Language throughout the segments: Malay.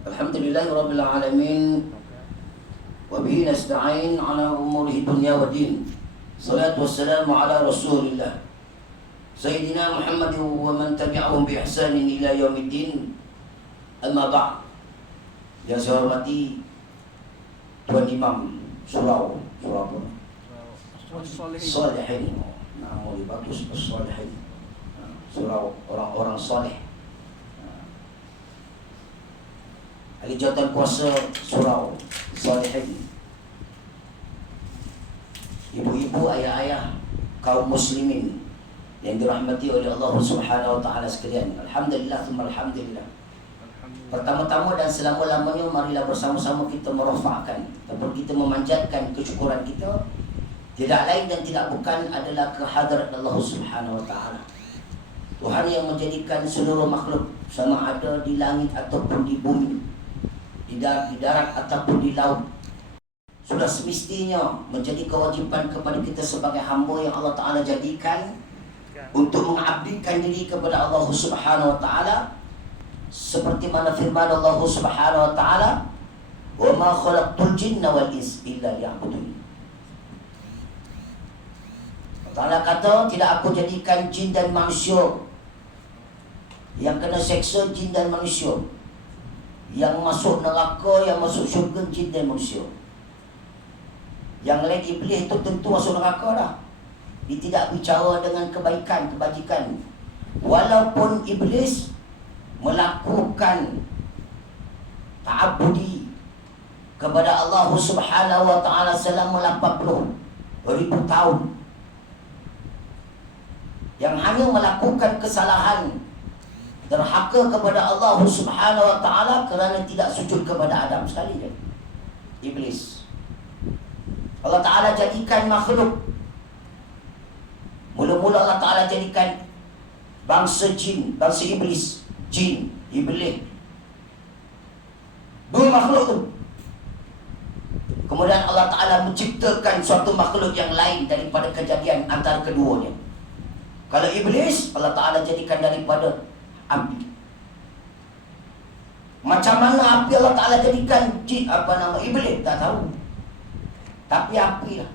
Alhamdulillahirabbil alamin wa bihi nasta'in ala umuri dunya wa din. Salatu wassalamu ala Rasulillah Sayyidina Muhammad wa man tabi'ahum bi ihsanin ila yaumiddin. Amma ba'd. Yang saya hormati Tuan Imam Surau Salihin. Nama bagus Salihin. Surau orang-orang saleh. Ahli jawatan kuasa Surau Salihin. Ibu-ibu, ayah-ayah, kaum muslimin yang dirahmati oleh Allah Subhanahu wa taala sekalian. Alhamdulillah, tsumma alhamdulillah. Pertama-tama dan selama-lamanya marilah bersama-sama kita merafakkan ataupun kita memanjatkan kesyukuran kita tidak lain dan tidak bukan adalah kehadrat Allah Subhanahu wa taala. Tuhan yang menjadikan seluruh makhluk sama ada di langit ataupun di bumi, di darat ataupun di laut, sudah semestinya menjadi kewajiban kepada kita sebagai hamba yang Allah Ta'ala jadikan untuk mengabdikan diri kepada Allah Subhanahu wa Ta'ala, seperti mana firman Allah Subhanahu wa Ta'ala, "Wa ma khalaqtul jinna wal insa illa liya'budun." Allah Ta'ala kata, tidak aku jadikan jin dan manusia yang kena seksa, jin dan manusia, yang masuk neraka, yang masuk syurga, jin dan manusia. Yang lain iblis itu tentu masuk neraka dah. Dia tidak bicara dengan kebaikan, kebajikan. Walaupun iblis melakukan ta'abudi kepada Allah Subhanahu wa taala selama 80,000 tahun, yang hanya melakukan kesalahan derhaka kepada Allah Subhanahu wa taala kerana tidak sujud kepada Adam sekali je. Iblis. Allah Ta'ala jadikan makhluk. Mula-mula Allah Ta'ala jadikan bangsa jin, bangsa iblis. Jin, iblis, dua makhluk tu. Kemudian Allah Ta'ala menciptakan suatu makhluk yang lain daripada kejadian antara keduanya. Kalau iblis, Allah Ta'ala jadikan daripada api. Macam mana api Allah Ta'ala jadikan jin, iblis, tak tahu. Tapi api lah.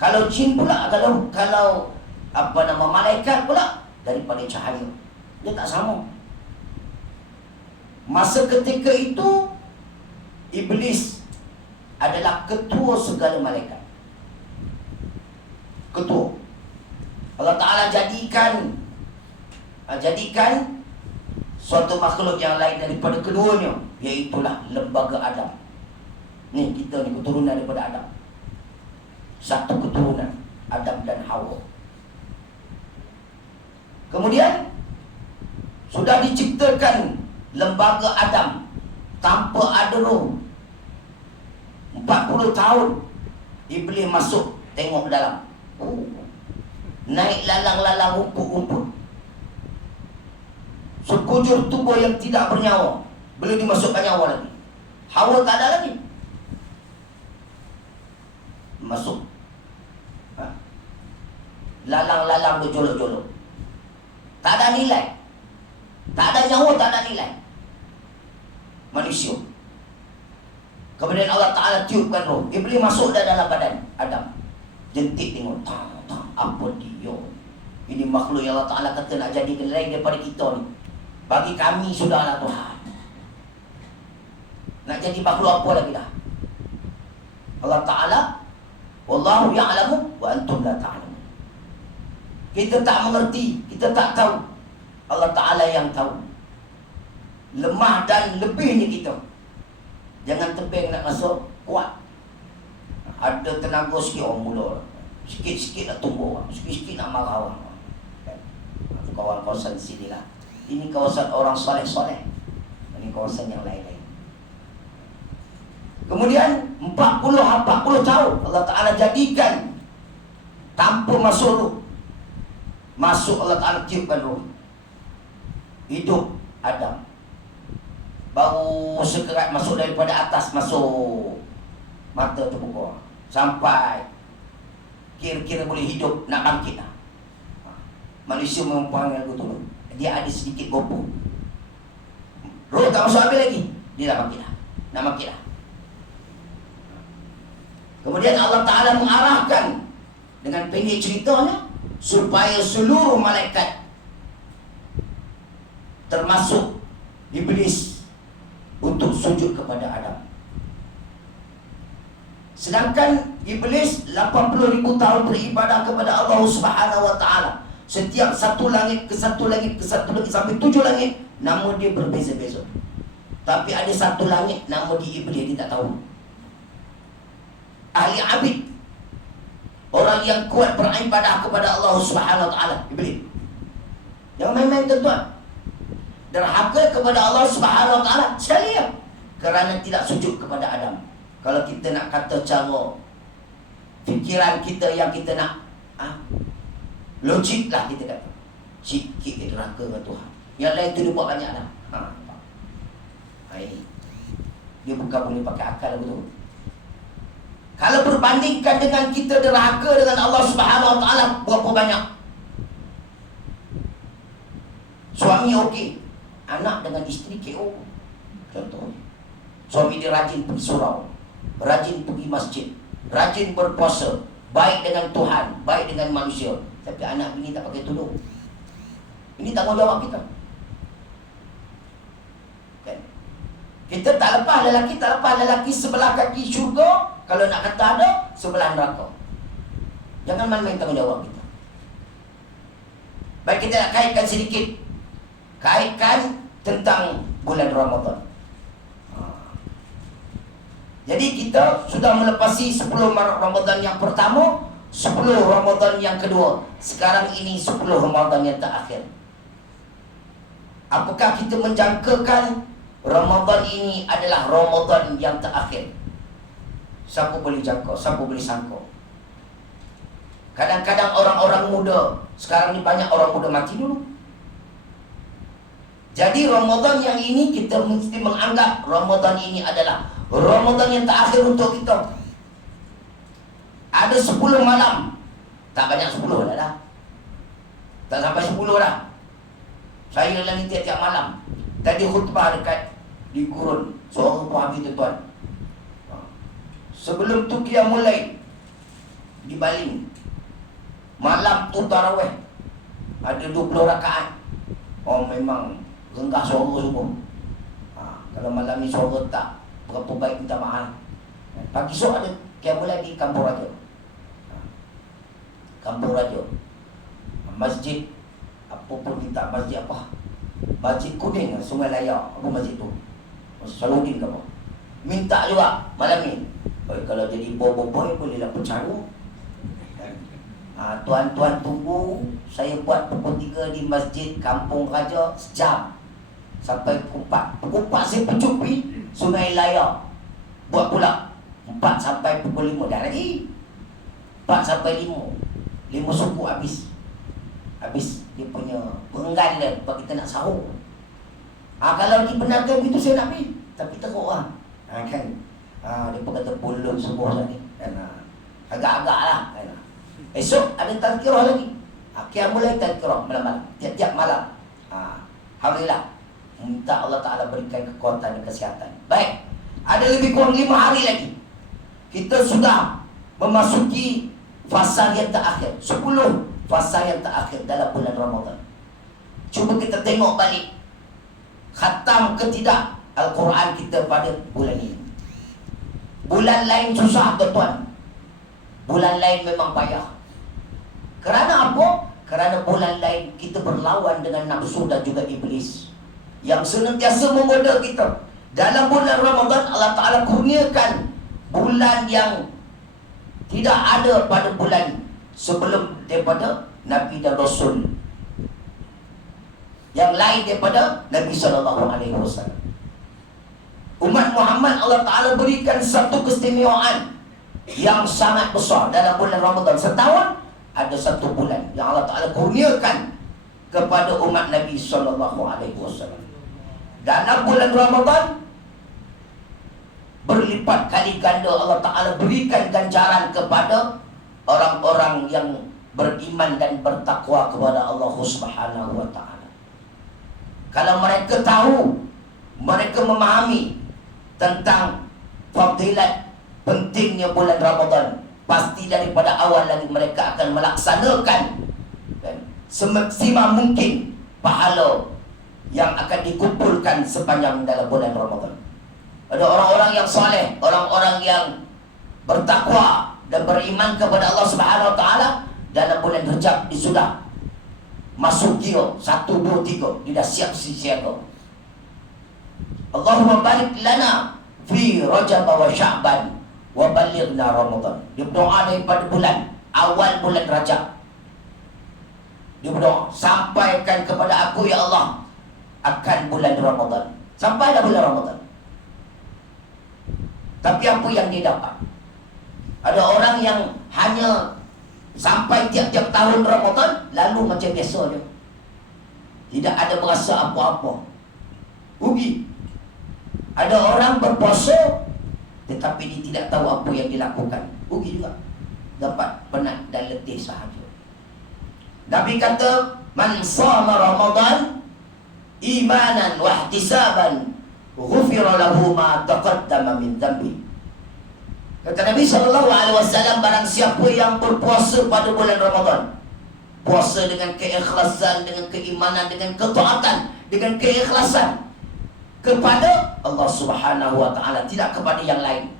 Kalau jin pula, kalau malaikat pula daripada cahaya. Dia tak sama. Masa ketika itu iblis adalah ketua segala malaikat. Ketua. Allah Ta'ala jadikan suatu makhluk yang lain daripada keduanya, iaitulah lembaga Adam. Ni kita ni keturunan daripada Adam. Satu keturunan, Adam dan Hawa. Kemudian sudah diciptakan lembaga Adam tanpa ada roh. 40 tahun iblis masuk tengok dalam. Naik lalang-lalang, rumput-rumput. Sekujur tubuh yang tidak bernyawa, belum dimasukkan nyawa lagi. Hawa tak ada lagi. Masuk lalang-lalang berjolok-jolok. Tak ada nilai, tak ada nyawa, tak ada nilai manusia. Kemudian Allah Ta'ala tiupkan roh. Iblis masuk dalam badan Adam. Jentik tengok, apa dia? Ini makhluk yang Allah Ta'ala kata nak jadikan lain daripada kita ni. Bagi kami sudahlah Tuhan. Nak jadi makhluk apa lagi dah? Allah Ta'ala, wallahu ya'lamu wa antum la ta'lamun. Kita tak mengerti, kita tak tahu. Allah Ta'ala yang tahu. Lemah dan lebihnya kita. Jangan tebing nak masuk, kuat. Ada tenaga sikit orang mula. Sikit-sikit nak tumbuh, sikit-sikit nak marah orang. Kawasan sini lah. Ini kawasan orang soleh-soleh. Ini kawasan yang lain-lain. Kemudian 40 tahun Allah Ta'ala jadikan tanpa masuk roh. Masuk Allah Ta'ala tiupkan roh. Hidup Adam. Baru sekerat masuk daripada atas, masuk mata terbuka. Sampai kira-kira boleh hidup, nak bangkit lah. Manusia mempunyai lagu tu. Dia ada sedikit gopo. tak masuk habis lagi, dia dah nak maki dah. Kemudian Allah Ta'ala mengarahkan dengan pendek ceritanya supaya seluruh malaikat termasuk iblis untuk sujud kepada Adam. Sedangkan iblis 80,000 tahun beribadah kepada Allah Subhanahu wa Ta'ala. Setiap satu langit ke satu langit ke satu langit sampai 7 langit, nama dia berbeza-beza. Tapi ada satu langit nama dia iblis, dia tak tahu. Ahli abid, orang yang kuat beribadah kepada Allah Subhanahu wa Ta'ala, iblis. Jangan main-main tuan-tuan. Derhaka kepada Allah Subhanahu wa Ta'ala sekali ya, kerana tidak sujud kepada Adam. Kalau kita nak kata cara fikiran kita yang kita nak logik lah, kita kata sikit dia derhaka dengan Tuhan. Yang lain tu dia buat banyak dah. Dia bukan boleh pakai akal betul. Kalau berbandingkan dengan kita derhaka dengan Allah Subhanahu wa Ta'ala, berapa banyak? Suami okey, anak dengan isteri KO. Contoh, suami dia rajin pergi surau, rajin pergi masjid, rajin berpuasa, baik dengan Tuhan, baik dengan manusia. Tapi anak bini tak pakai tudung. Ini tanggungjawab kita. Kan? Kita tak lepas lelaki sebelah kaki syurga. Kalau nak kata ada, sebelah neraka. Jangan main-main tanggungjawab kita. Baik, kita nak kaitkan sedikit. Kaitkan tentang bulan Ramadan. Jadi kita sudah melepasi 10 Ramadan yang pertama, 10 Ramadan yang kedua. Sekarang ini 10 Ramadan yang terakhir. Apakah kita menjangkakan Ramadan ini adalah Ramadan yang terakhir? Siapa boleh jangka, siapa boleh sangka? Kadang-kadang orang-orang muda, sekarang ni banyak orang muda mati dulu. Jadi Ramadan yang ini kita mesti menganggap Ramadan ini adalah Ramadan yang terakhir untuk kita. Ada 10 malam. Tak banyak 10 dah. Tak sampai 10 dah. Saya lagi tiap-tiap malam. Tadi khutbah dekat di Gurun. Suara pun habis tuan-tuan. Sebelum tu Qiyamul Lail di Baling. Malam tu tarawih. Ada 20 rakaat. Oh, memang renggah suara semua. Kalau malam ni suara tak berapa baik, minta maaf. Pagi esok ada Qiyamul Lail di Kampung Raja. Kampung Raja. Masjid apa pun minta, masjid apa? Masjid Kuning, Sungai Layar. Apa masjid tu? Masjid Saludin ke apa? Minta juga malam ni. Kalau jadi boy-boy bolehlah percaya. Tuan-tuan tunggu, saya buat pukul 3 di Masjid Kampung Raja sejam sampai pukul 4. Pukul 4 saya pencupi Sungai Layar. Buat pula 4 sampai pukul 5. Dah lagi 4 sampai 5. 5 suku habis. Habis dia punya penggan dia sebab kita nak sahur. Kalau dibenarkan begitu saya nak pergi. Tapi teruk lah. Kan? Dia pun kata pulut semua lah ni. Agak-agak lah. Esok ada tazkirah lagi. Qiyamul Lail tazkirah malam-malam. Tiap-tiap malam. Alhamdulillah. Minta Allah Ta'ala berikan kekuatan dan kesihatan. Baik. Ada lebih kurang 5 hari lagi. Kita sudah memasuki fasa yang terakhir. 10 fasa yang terakhir dalam bulan Ramadan. Cuba kita tengok balik. Khatam ke tidak Al-Quran kita pada bulan ini. Bulan lain susah tuan-tuan. Bulan lain memang payah. Kerana apa? Kerana bulan lain kita berlawan dengan nafsu dan juga iblis yang senantiasa menggoda kita. Dalam bulan Ramadan Allah Ta'ala kurniakan bulan yang tidak ada pada bulan sebelum daripada Nabi dan Rasul yang lain daripada Nabi SAW. Umat Muhammad Allah Ta'ala berikan satu keistimewaan yang sangat besar dalam bulan Ramadan. Setahun ada satu bulan yang Allah Ta'ala kurniakan kepada umat Nabi SAW. Dalam bulan Ramadan berlipat kali ganda Allah Ta'ala berikan ganjaran kepada orang-orang yang beriman dan bertakwa kepada Allah Subhanahu wa Ta'ala. Kalau mereka tahu mereka memahami tentang fadilat pentingnya bulan Ramadan, pasti daripada awal lagi mereka akan melaksanakan semaksimal mungkin pahala yang akan dikumpulkan sepanjang dalam bulan Ramadan. Ada orang-orang yang soleh, orang-orang yang bertakwa dan beriman kepada Allah Subhanahu Wa Taala, dalam bulan Rajab sudah masuk kira 1, 2, 3, dia dah siap siaga. Allahumma barik lana fi Rajab wa Sya'ban wa balighna Ramadan. Dia berdoa daripada awal bulan Rajab. Dia berdoa, sampaikan kepada aku ya Allah akan bulan Ramadan. Sampai dah bulan Ramadan. Tapi apa yang dia dapat? Ada orang yang hanya sampai tiap-tiap tahun Ramadan lalu macam biasa je, tidak ada berasa apa-apa, rugi. Ada orang berpuasa tetapi dia tidak tahu apa yang dilakukan, rugi juga, dapat penat dan letih sahaja. Nabi kata, man shama Ramadan imanan wa ihtisaban ghufira lahu ma taqaddama min dhanbi. Kata Nabi SAW, barang siapa yang berpuasa pada bulan Ramadan, puasa dengan keikhlasan, dengan keimanan, dengan ketaatan, dengan keikhlasan kepada Allah Subhanahu Wa Taala, tidak kepada yang lain.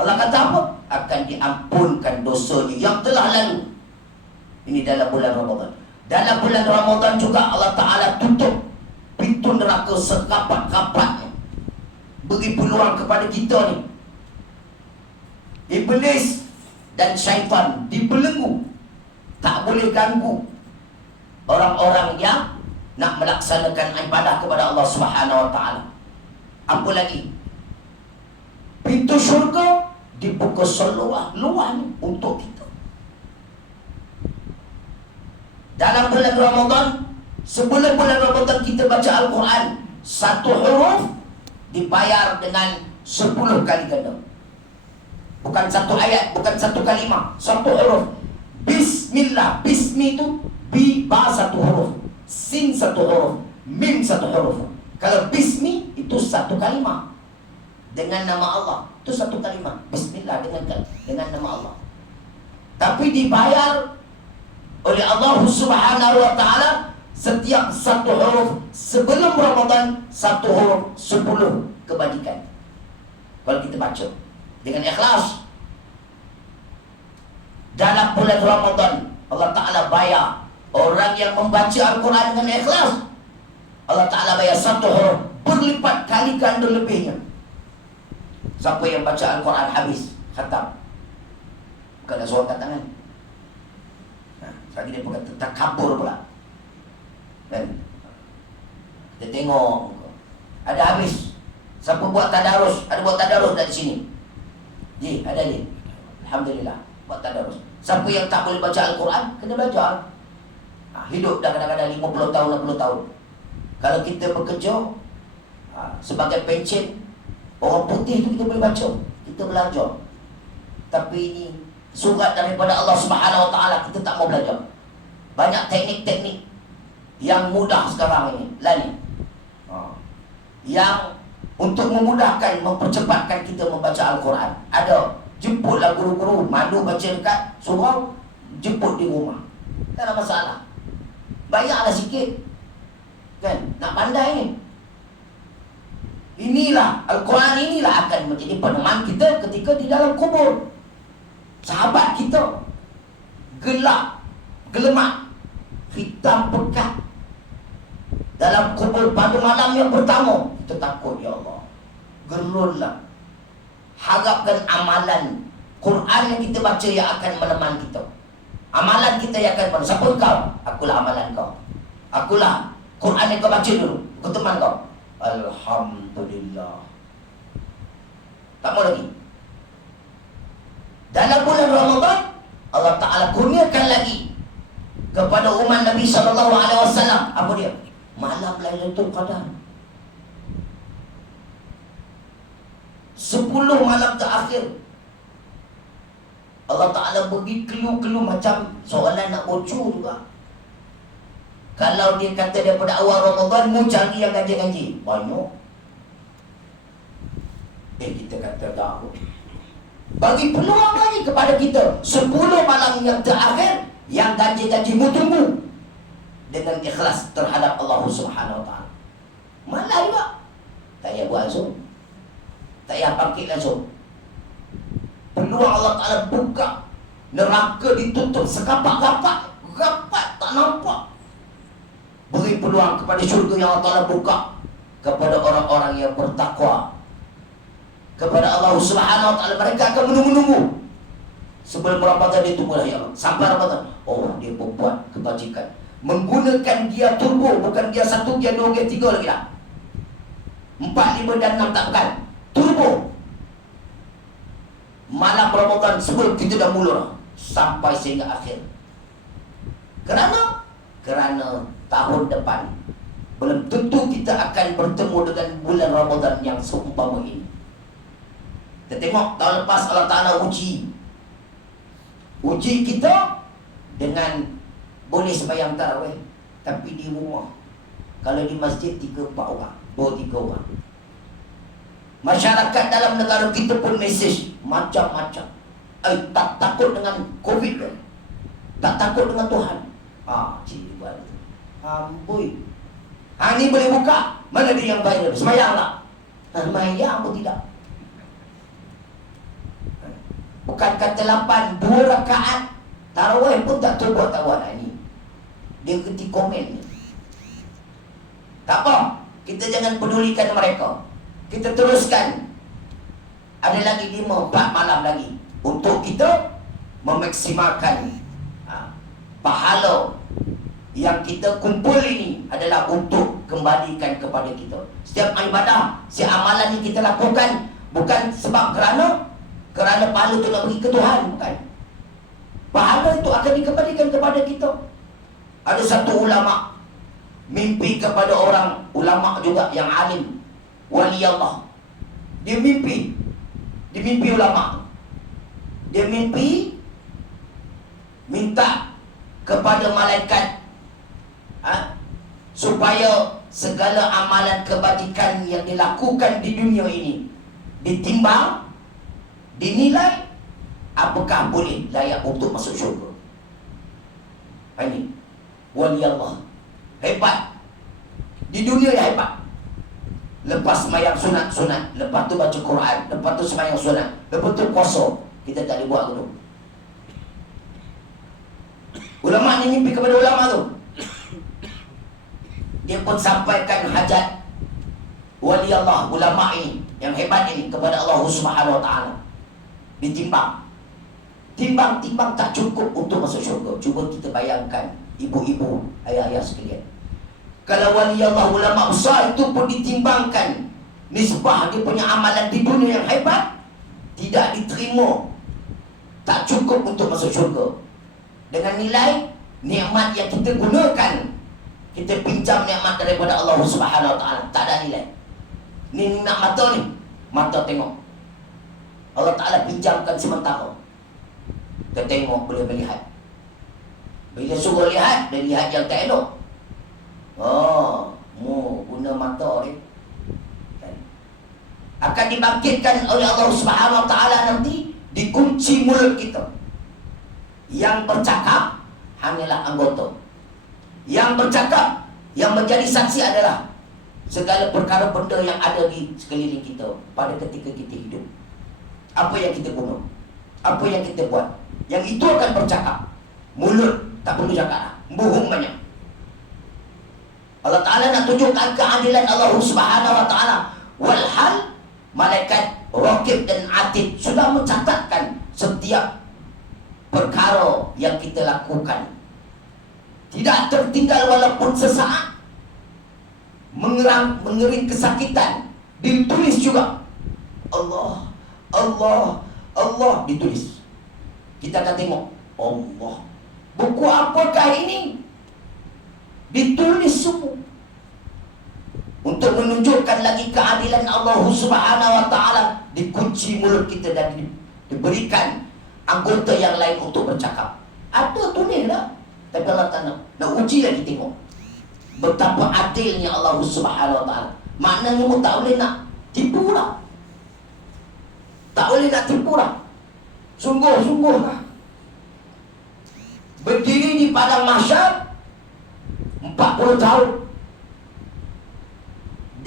Allah kata apa? Akan diampunkan dosanya yang telah lalu. Ini dalam bulan Ramadan. Dalam bulan Ramadan juga Allah Ta'ala tutup pintu neraka serapat-rapatnya, beri peluang kepada kita ni. Iblis dan syaitan dibelenggu, tak boleh ganggu orang-orang yang nak melaksanakan ibadah kepada Allah Subhanahu Wa Taala. Apa lagi? Pintu syurga dibuka seluas-luasnya untuk kita. Dalam bulan Ramadan, sebelum bulan Ramadan kita baca Al-Quran, satu huruf dibayar dengan 10 kali ganda. Bukan satu ayat, bukan satu kalimah, satu huruf. Bismillah, bismi itu ba satu huruf, sin satu huruf, mim satu huruf. Kalau bismi itu satu kalimah dengan nama Allah, itu satu kalimah. Bismillah dengan nama Allah. Tapi dibayar oleh Allah Subhanahu Wa Taala setiap satu huruf sebelum Ramadan, satu huruf 10 kebajikan. Kalau kita baca dengan ikhlas dalam bulan Ramadan, Allah Ta'ala bayar orang yang membaca Al-Quran dengan ikhlas. Allah Ta'ala bayar satu huruf berlipat kali ganda lebihnya. Siapa yang baca Al-Quran habis khatam, bukan ada suara kat tangan. Lagi dia bukan terkabur pula. Dan kita tengok ada habis. Siapa buat tadarus? Ada buat tadarus dari sini? Ji, ada ni. Alhamdulillah, buat tadarus. Siapa yang tak boleh baca Al-Quran, kena belajar. Hidup dah kadang-kadang 50 tahun, 60 tahun. Kalau kita bekerja sebagai pencen, orang putih tu kita boleh baca, kita belajar. Tapi ini surat daripada Allah Subhanahu Wa Taala, kita tak mau belajar. Banyak teknik-teknik yang mudah sekarang ini, yang untuk memudahkan, mempercepatkan kita membaca Al-Quran. Ada, jemputlah guru-guru, malu baca dekat surau, jemput di rumah, tak ada masalah. Bayarlah sikit, kan, nak pandai ni. Inilah Al-Quran, inilah akan menjadi peneman kita ketika di dalam kubur. Sahabat kita gelap, gelemak, hitam pekat dalam kubur pada malam yang pertama. Kita takut, ya Allah, gerunlah. Harapkan amalan Quran yang kita baca yang akan meneman kita. Amalan kita yang akan meneman. Siapa kau? Akulah amalan kau. Akulah Quran yang kau baca dulu, aku teman kau. Alhamdulillah. Tak mau lagi. Dalam bulan Ramadan, Allah Ta'ala kurniakan lagi kepada umat Nabi SAW. Apa dia? Malam Lailatul Qadar. 10 malam terakhir. Allah Ta'ala bagi clue-clue macam soalan nak bocor juga. Kalau dia kata daripada awal Ramadan mu cari yang gaji-gaji banyak. Kita kata tak. Bagi peluang lagi kepada kita 10 malam yang terakhir yang gaji-gaji mu tunggu dengan ikhlas terhadap Allah Subhanahu Wa Taala. Malah juga tak payah buat langsung, tak payah pakai langsung. Peluang Allah Ta'ala buka, neraka ditutup sekapak-kapak, rapat tak nampak. Beri peluang kepada syurga yang Allah Ta'ala buka kepada orang-orang yang bertakwa kepada Allah Subhanahu Wa Ta'ala. Mereka akan menunggu-nunggu sebelum Ramadan dia tunggulah ya Allah. Sampai Ramadan, oh dia membuat kebajikan, menggunakan dia turbo, bukan dia 1, dia 2, dia 3 lagi dah. 4, 5 dan 6 tak bukan. Turbo. Malam Ramadan sebelum kita dah mula sampai sehingga akhir. Kerana tahun depan belum tentu kita akan bertemu dengan bulan Ramadan yang seumpama ini. Kita tengok tahun lepas Allah Ta'ala uji kita dengan boleh sembahyang tarawih tapi di rumah. Kalau di masjid 3-4 orang, 2-3 orang. Masyarakat dalam negara kita pun mesej macam-macam. Tak takut dengan COVID ke? Tak takut dengan Tuhan. Cik buat itu. Amboi. Ni boleh buka. Mana dia yang viral? Sembahyang tak? Sembahyang pun tidak. Bukan kata 8, 2 rakaat tarawih pun tak tahu buat tak buat. Ni dia ketik komen ni. Tak apa, kita jangan pedulikan mereka. Kita teruskan. Ada lagi 5-4 malam lagi untuk kita memaksimalkan pahala yang kita kumpul ini adalah untuk kembalikan kepada kita. Setiap ibadah, setiap amalan yang kita lakukan bukan sebab kerana pahala itu nak bagi ke Tuhan, bukan. Pahala itu akan dikembalikan kepada kita. Ada satu ulama mimpi kepada orang ulama juga yang alim, wali Allah. Dia mimpi ulama. Dia mimpi minta kepada malaikat supaya segala amalan kebajikan yang dilakukan di dunia ini ditimbang, dinilai apakah boleh layak untuk masuk syurga. Ini wali Allah hebat di dunia, yang hebat. Lepas sembahyang sunat, lepas tu baca Quran, lepas tu sembahyang sunat, lepas tu puasa. Kita tak boleh buat tu. Ulama ni mimpi kepada ulama tu. Dia pun sampaikan hajat wali Allah, ulama ini yang hebat ini kepada Allah Subhanahu Wa Taala. Ditimbang. Timbang tak cukup untuk masuk syurga. Cuba kita bayangkan ibu-ibu, ayah-ayah sekalian. Kalau wali Allah, ulama besar itu pun ditimbangkan nisbah dia punya amalan di dunia yang hebat, tidak diterima, tak cukup untuk masuk syurga. Dengan nilai nikmat yang kita gunakan, kita pinjam nikmat daripada Allah Subhanahu Wa Taala, tak ada nilai. Ni nak mata ni, mata tengok. Allah Ta'ala pinjamkan sementara. Kita tengok boleh melihat. Bila suruh lihat, dia lihat yang tak elok. Guna mata ni. Akan dibangkitkan oleh Allah Subhanahu Wa Taala nanti, dikunci mulut kita. Yang bercakap hanyalah anggota. Yang bercakap, yang menjadi saksi adalah segala perkara benda yang ada di sekeliling kita pada ketika kita hidup. Apa yang kita bunuh, apa yang kita buat, yang itu akan bercakap. Mulut tak perlu cakap, bohong banyak. Allah Ta'ala nak tunjukkan keadilan Allah Subhanahu Wa Ta'ala. Walhal malaikat Raqib dan Atid sudah mencatatkan setiap perkara yang kita lakukan. Tidak tertinggal walaupun sesaat. Mengering kesakitan ditulis juga. Allah ditulis. Kita akan tengok Allah, buku apakah ini? Ditulis semua untuk menunjukkan lagi keadilan Allah Subhanahu Wa Taala. Dikunci mulut kita dan diberikan anggota yang lain untuk bercakap. Ada tulis lah, tapi Allah Ta'ala nak uji lagi, tengok betapa adilnya Allah Subhanahu wa taala. Maknanya mu tak boleh nak tipu lah. Tak boleh nak tipu lah. Sungguh-sungguh lah. Berdiri di padang mahsyar 40 tahun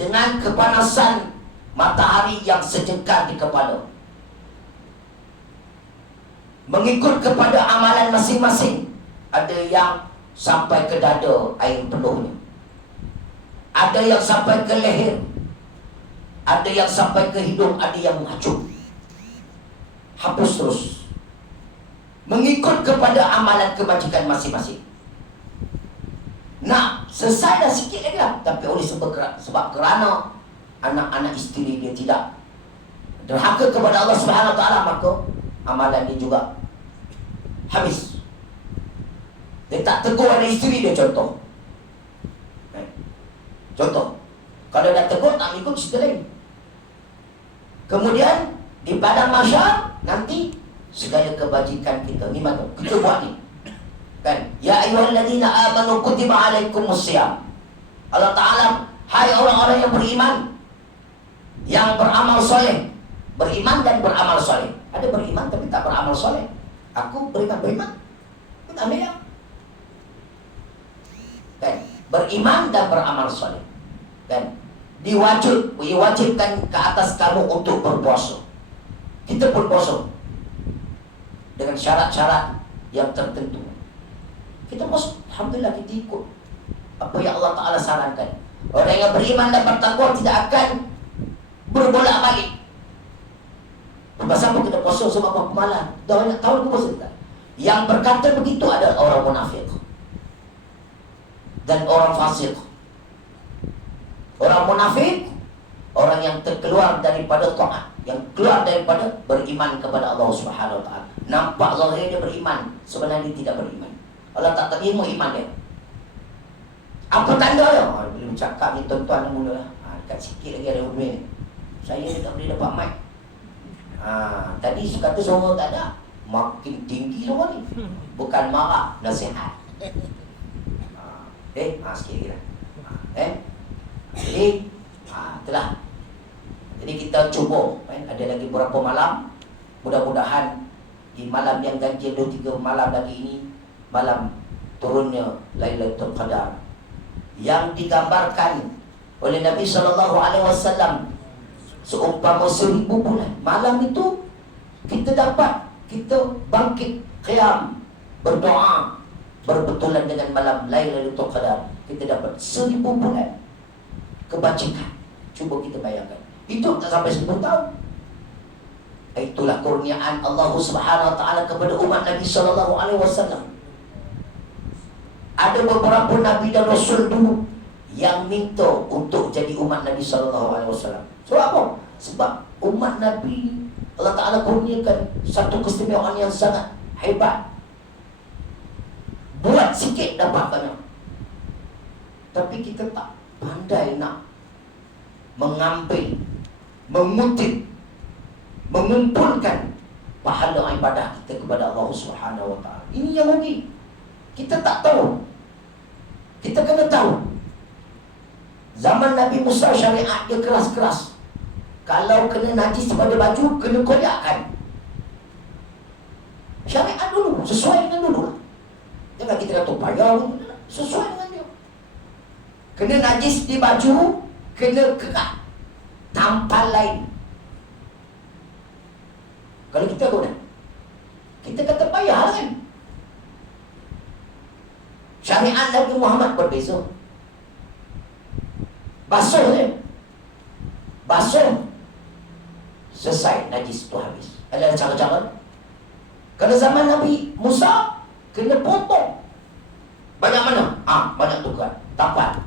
dengan kepanasan matahari yang sejengkal di kepala. Mengikut kepada amalan masing-masing. Ada yang sampai ke dada air penuhnya, ada yang sampai ke leher, ada yang sampai ke hidung, ada yang mengacuh. Hapus terus. Mengikut kepada amalan kebajikan masing-masing. Nah, selesai dah sikit lagi lah. Tapi oleh sebab kerana anak-anak isteri dia tidak derhaka kepada Allah Subhanahu wa taala, maka amalan dia juga habis. Dia tak tegur anak isteri dia, contoh. Contoh. Kalau dah tegur, tak ikut cerita lain. Kemudian di padang mahsyar nanti segala kebajikan kita ni mana kita buat ni. Kan? Ya ayyuhalladzina amanu kutiba alaikumusiyam. Allah Taala, hai orang-orang yang beriman, yang beramal soleh. Beriman dan beramal soleh. Ada beriman tapi tak beramal soleh. Aku beriman. Kita ambil ya. Kan? Beriman dan beramal soleh. Kan? Diwajibkan ke atas kamu untuk berpuasa. Kita berpuasa dengan syarat-syarat yang tertentu. Kita puasa, alhamdulillah kita ikut apa yang Allah Ta'ala sarankan. Orang yang beriman dan bertakwa tidak akan berbolak-balik. Pasal apa kita puasa sebab apa malam? Dah banyak tahun kita puasa tak? Yang berkata begitu adalah orang munafik dan orang fasik. Orang munafik, orang yang terkeluar daripada taat, yang keluar daripada beriman kepada Allah Subhanahu wa taala. Nampak zahir dia beriman, sebenarnya dia tidak beriman. Allah tak terima iman dia. Apa tanda dia? Bila bercakap ni tuan-tuan mulalah. Dekat sikit lagi ada hubungan ni. Saya ni tak boleh dapat mic. Tadi kata suara tak ada. Makin tinggi suara ni. Bukan marah, nasihat. Sikit lagi lah. Jadi, itulah. Jadi kita cuba. Ada lagi beberapa malam. Mudah-mudahan di malam yang ganjil 2-3 malam lagi ini, malam turunnya Lailatul Qadar yang digambarkan oleh Nabi SAW seumpama 1000 bulan. Malam itu kita bangkit qiyam, berdoa berbetulan dengan malam Lailatul Qadar. Kita dapat 1000 bulan kebajikan. Cuba kita bayangkan. Itu tak sampai 10 tahun. Itulah kurniaan Allah Subhanahu wa taala kepada umat Nabi SAW. Ada beberapa nabi dan rasul dulu yang minta untuk jadi umat Nabi SAW. Sebab apa? Sebab umat Nabi Allah Ta'ala kurniakan satu keistimewaan yang sangat hebat. Buat sikit dapat banyak. Tapi kita tak pandai nak mengambil, mengutip, mengumpulkan pahala ibadah kita kepada Allah Subhanahu wa taala. Ini yang rugi. Kita tak tahu. Kita kena tahu. Zaman Nabi Musa syariat dia keras-keras. Kalau kena najis pada baju, kena koyakkan. Syariat dulu, sesuai dengan dulu. Jangan kita kata payah, sesuai dengan dia. Kena najis di baju, kena kerat. Tampal lain. Kalau kita guna, kita kata payah kan. Syariat Nabi Muhammad berbeza. Basuh je. Basuh. Selesai, najis tu habis. Ada cara-cara. Kalau zaman Nabi Musa, kena potong. Banyak mana? Banyak tukar. Tampal.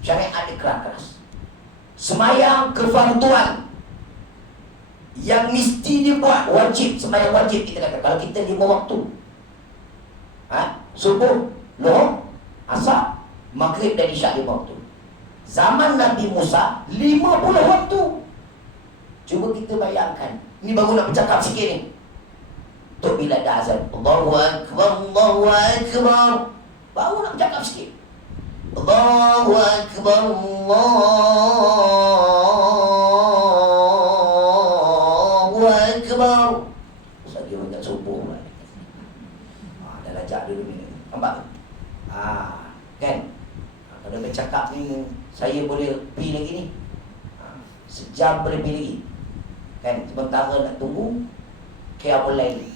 Syariat dia keras. Semayang kefarduan yang mesti dibuat wajib. Semayang wajib kita kata. Kalau kita 5 waktu, subuh, lohor, asar, maghrib dan isyak 5 waktu. Zaman Nabi Musa 50 waktu. Cuba kita bayangkan. Ini baru nak bercakap sikit ni. Untuk bila dah azan, Allahu Akbar, Allahu Akbar. baru nak cakap sikit. Allahu Akbar, Allahu Akbar. Ustaz dia banyak subuh lah. Dah lajak dulu ni. Nampak? Kan? Kalau bercakap ni, saya boleh pergi lagi ni. Sejam boleh pergi lagi. Kan? Sementara nak tunggu Qiyamul Lail.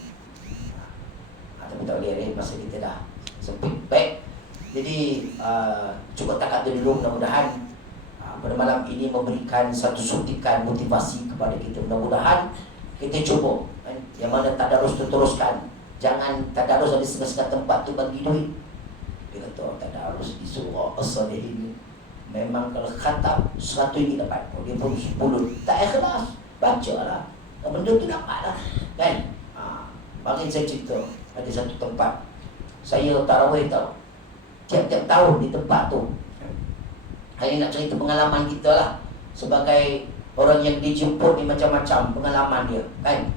Tapi tak boleh, masa kita dah sempit. Baik. Jadi cukup takat dulu, mudah-mudahan pada malam ini memberikan satu suntikan motivasi kepada kita. Mudah-mudahan kita cuba kan? Yang mana tadarus teruskan. Jangan tadarus ada setengah-setengah tempat tu bagi duit. Dia kata tadarus di surah As-Salihin memang kalau khatam 100 ini dapat. Dia pun 10 tak ikhlas, baca lah benda tu dapat lah kan. Bagi saya cerita, ada satu tempat saya tarawih tau, tiap-tiap tahun di tempat tu. Hari nak cerita pengalaman kita lah. Sebagai orang yang dijemput ni macam-macam pengalaman dia kan.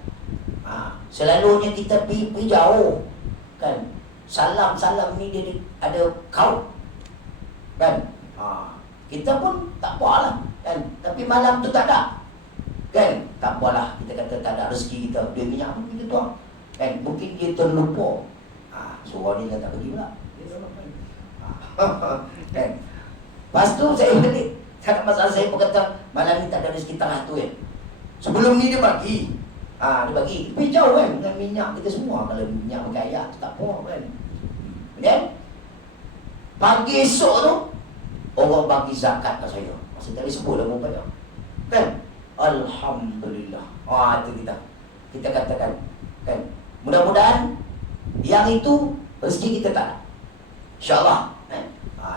Selalunya kita pergi jauh kan. Salam-salam ni dia ada kau kan. Kita pun tak apalah kan. Tapi malam tu tak ada kan. Tak apalah, kita kata tak ada rezeki kita. Dia minyak pun kita tuang kan. Mungkin dia terlupa. Suara ni kan tak pergi pula kan. Lepas tu saya balik, tak ada masalah. Saya pun kata malam ni tak ada rezeki tengah tu kan. Sebelum ni dia bagi. Dia bagi. Tapi jauh kan dengan minyak kita semua. Kalau minyak bergaya tak apa kan. Kemudian pagi esok tu orang bagi zakat kat saya. Masa tadi sebut dah berapa ya kan. Alhamdulillah. Itu kita katakan kan. Mudah-mudahan yang itu rezeki kita tak, InsyaAllah kan?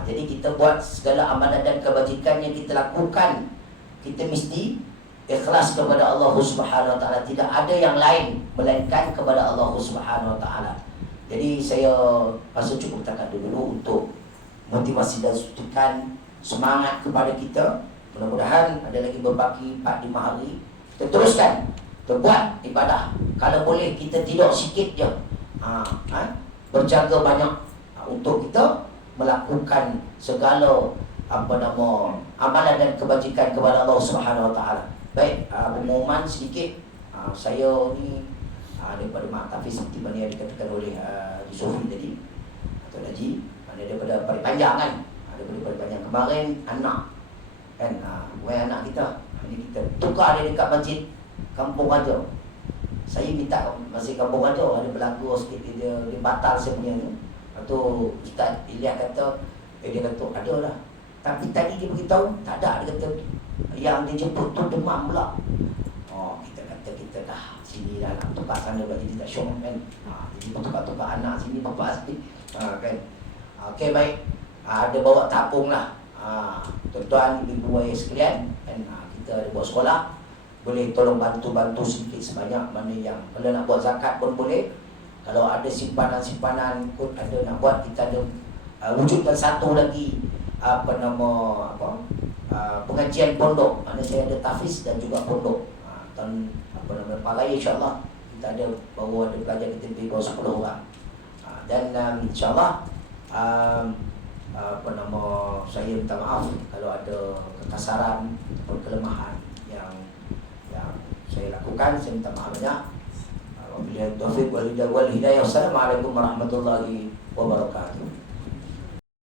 Jadi kita buat segala amalan dan kebajikan yang kita lakukan, kita mesti ikhlas kepada Allah Subhanahu Wa Taala. Tidak ada yang lain melainkan kepada Allah Subhanahu Wa Taala. Jadi saya rasa cukup takat dulu untuk motivasi dan suntikan semangat kepada kita. Mudah-mudahan ada lagi berbaki 4-5 hari, kita teruskan, kita buat ibadah. Kalau boleh kita tidur sikit je, berjaga banyak untuk kita melakukan segala amalan dan kebajikan kepada Allah Subhanahu Wa Taala. Baik, pengumuman sedikit. Saya ni daripada Mak Tafiz seperti mana yang dikatakan oleh Haji Sofi tadi atau Haji, mana daripada Pari Panjang kan. Daripada Pari Panjang kemarin anak kan, anak kita ini kita tukar dia dekat masjid Kampung Raja. Saya minta masih Kampung Raja ada berlaku sikit, dia batal saya punya tu. Lepas tu Ustaz Ilyas kata dia kata ada lah. Tapi tadi dia beritahu tak ada. Dia kata yang dia jemput tu demam pula. Kita kata kita dah sini dah nak tukar sana bagi dia tak syok kan. Jadi tukar-tukar anak sini bapa sikit kan. Okey baik. Ada bawa tabung lah. Tuan-tuan ibu ayah sekalian kan, kita ada buat sekolah, boleh tolong bantu-bantu sedikit sebanyak mana yang, kalau nak buat zakat pun boleh. Kalau ada simpanan-simpanan pun ada nak buat, kita ada wujudkan satu lagi pengajian pondok. Mana saya ada tahfiz dan juga pondok. Tahun Palaya insya-Allah kita ada baru ada pelajar kita lebih baru 10 orang. Dan insya-Allah saya minta maaf kalau ada kekasaran ataupun kelemahan yang saya lakukan. Saya minta maaf banyak. Wabillahi taufiq wal hidayah. Wassalamualaikum warahmatullahi wabarakatuh.